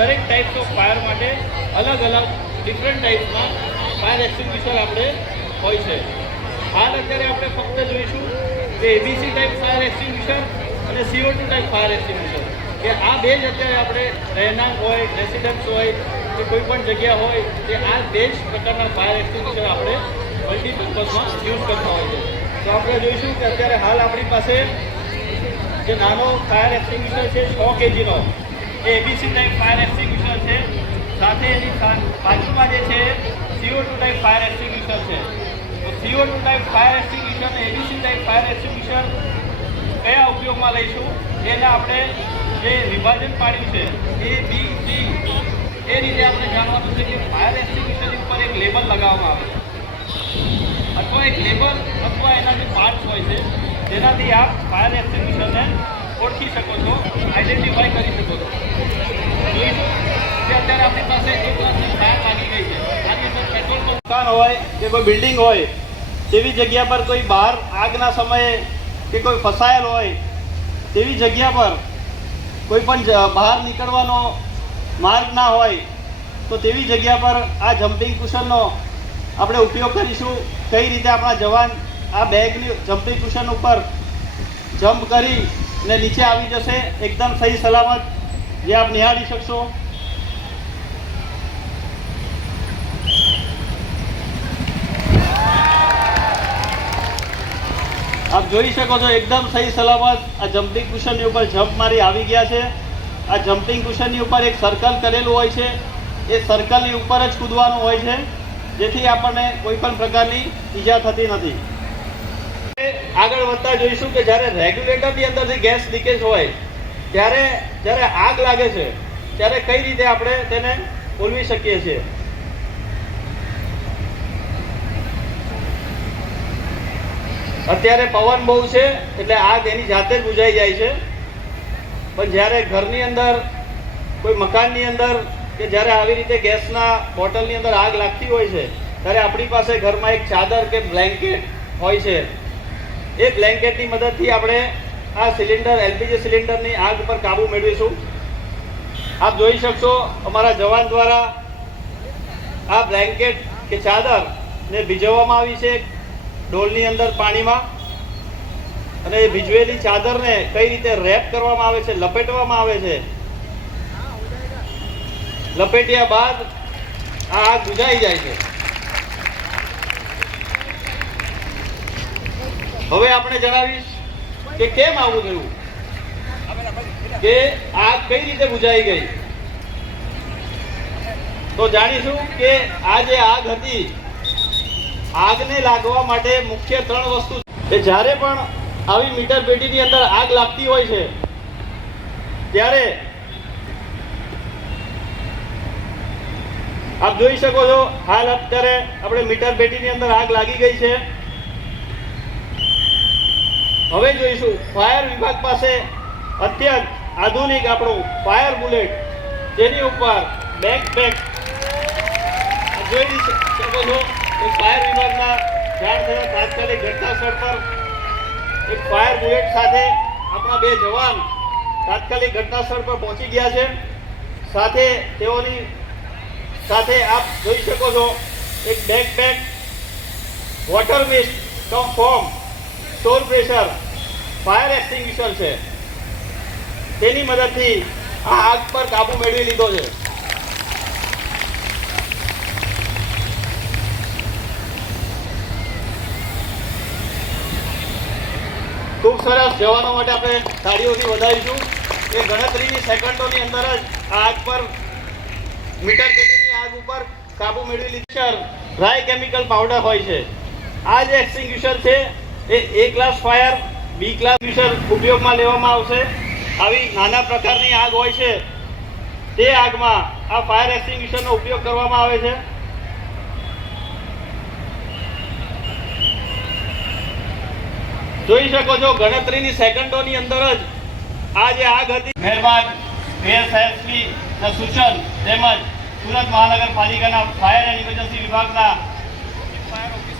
દરેક types of fire માટે અલગ અલગ ડિફરન્ટ ટાઈપ્સમાં ફાયર એક્સટિંગ્વિશર આપણે હોય છે. હાલ અત્યારે આપણે ફક્ત જોઈશું કે એબીસી ટાઈપ ફાયર એક્સટિંગ્વિશર અને CO2 ટાઈપ ફાયર એક્સટિંગ્વિશર, કે આ બે જ અત્યારે આપણે રહેણાંક હોય, રેસિડન્સ હોય કે કોઈ પણ જગ્યા હોય તે આ બે જ પ્રકારના ફાયર એક્સટિંગ્વિશર આપણે મલ્ટીપર્પઝમાં યુઝ કરતા હોય છે. તો આપણે જોઈશું કે અત્યારે હાલ આપણી પાસે જે નાનો ફાયર એક્સટિંગ્વિશર છે 100 kgનો, એ એબીસી ટાઈપ ફાયર એક્સટિંગ્વિશર છે. સાથે એની બાજુમાં જે છે CO2 ટાઈપ ફાયર એક્સટિંગ્વિશર છે. તો CO2 ટાઈપ ફાયર એક્સટિંગ્વિશર અને એબીસી ટાઈપ ફાયર એક્સટિંગ્વિશર કયા ઉપયોગમાં લઈશું એને આપણે જે વિભાજન પાડ્યું છે ABC એ રીતે આપણે જાણવાનું છે કે ફાયર એક્સટિંગ્વિશરની ઉપર એક લેબલ લગાવવામાં આવે છે અથવા એક લેબલ અથવા એના જે પાર્ટ્સ હોય છે જેનાથી આપ ફાયર એક્સટિંગ્વિશરને ઓળખી શકો છો, આઈડેન્ટિફાઈ કરી શકો છો. જોઈશું કે અત્યારે આપણી પાસે એક વર્ષની ફાયર લાગી ગઈ છે. આની અંદર પેટ્રોલ દુકાન હોય કે કોઈ બિલ્ડિંગ હોય તેવી જગ્યા પર કોઈ બહાર આગના સમયે કે કોઈ ફસાયેલ હોય તેવી જગ્યા પર કોઈ પણ બહાર નીકળવાનો માર્ગ ના હોય તો તેવી જગ્યા પર આ જમ્પિંગ કુશનનો આપણે ઉપયોગ કરીશું. કઈ રીતે આપણા જવાન આ બેગની જમ્પિંગ કુશન ઉપર જમ્પ કરી ને નીચે આવી જશે એકદમ સહી સલામત, જે આપ નિહાળી શકશો. આપ જોઈ શકો છો એકદમ સહી સલામત આ જમ્પિંગ કુશનની ઉપર જમ્પ મારી આવી ગયા છે. આ જમ્પિંગ કુશનની ઉપર એક સર્કલ કરેલું હોય છે, એ સર્કલની ઉપર જ કૂદવાનું હોય છે જેથી આપણને કોઈ પણ પ્રકારની ઈજા થતી નથી. આગળ વધતા જોઈશું કે જ્યારે રેગ્યુલેટરની અંદરથી ગેસ લીકેજ હોય જ્યારે આગ લાગે છે ત્યારે કઈ રીતે આપણે તેને ઓલવી શકીએ છીએ. અત્યારે પવન બહુ છે એટલે આગ એની જાતે જ બુઝાઈ જાય છે, પણ જ્યારે ઘરની અંદર કોઈ મકાનની અંદર કે જ્યારે આવી રીતે ગેસના બોટલની અંદર આગ લાગતી હોય છે ત્યારે આપણી પાસે ઘરમાં એક ચાદર કે બ્લેન્કેટ હોય છે. એ બ્લેન્કેટની મદદથી આપણે આ સિલિન્ડર એલપીજી સિલિન્ડરની આગ પર કાબુ મેળવીશું. આપ જોઈ શકશો અમારા જવાન દ્વારા આ બ્લેન્કેટ કે ચાદરને ભીજવવામાં આવી છે ડોલની અંદર પાણીમાં, અને એ ભીજવેલી ચાદરને કઈ રીતે રેપ કરવામાં આવે છે, લપેટવામાં આવે છે. લપેટ્યા બાદ આ આગ બુઝાઈ જાય છે. હવે આપણે જણાવીશ કે કેમ આવું થયું, કે આગ કઈ રીતે બુઝાઈ ગઈ. તો જાણીશું કે આ જે આગ હતી, આગને લાગવા માટે મુખ્ય 3 વસ્તુ છે. જ્યારે પણ આવી મીટર પેટીની અંદર આગ લાગતી હોય છે ત્યારે આપ જોઈ શકો છો હાલ અત્યારે આપણે મીટર પેટીની અંદર આગ લાગી ગઈ છે. હવે જોઈશું ફાયર વિભાગ પાસે અત્યંત આધુનિક આપણું ફાયર બુલેટ, જેની ઉપર બેકપેક જોઈ શકો છો. ફાયર વિભાગના જાણ થયા તાત્કાલિક ઘટના સ્થળ પર એક ફાયર બુલેટ સાથે આપણા 2 જવાન તાત્કાલિક ઘટના સ્થળ પર પહોંચી ગયા છે. સાથે તેઓની સાથે આપ જોઈ શકો છો એક backpack, water mist cum foam, store pressure fire extinguisher છે. તેની મદદથી આ આગ પર કાબુ મેળવી લીધો છે. ખૂબ સરસ. જવાનો માટે આપણે તાળીઓથી વધાવીશું. એ ગણતરીની સેકન્ડોની અંદર જ આગ પર મીટર પેટીની આગ ઉપર કાબુ મેળવી લીધો. ડ્રાય કેમિકલ પાવડર હોય છે. આ જે એક્સટિંગ્વિશર છે એ A class fire, B class extinguisher ઉપયોગમાં લેવામાં આવશે. આવી નાના પ્રકારની આગ હોય છે તે આગમાં આ ફાયર એક્સટિંગ્વિશરનો ઉપયોગ કરવામાં આવે છે. જોઈ શકો છો ગણતરીની સેકન્ડોની અંદર જ આ જે આગ હતી. મહેરબાન એએસઆઈએસપી ના સૂચન તેમજ સુરત મહાનગરપાલિકાના ફાયર એન્ડ ઇમરજન્સી વિભાગના ફાયર ઓફિસર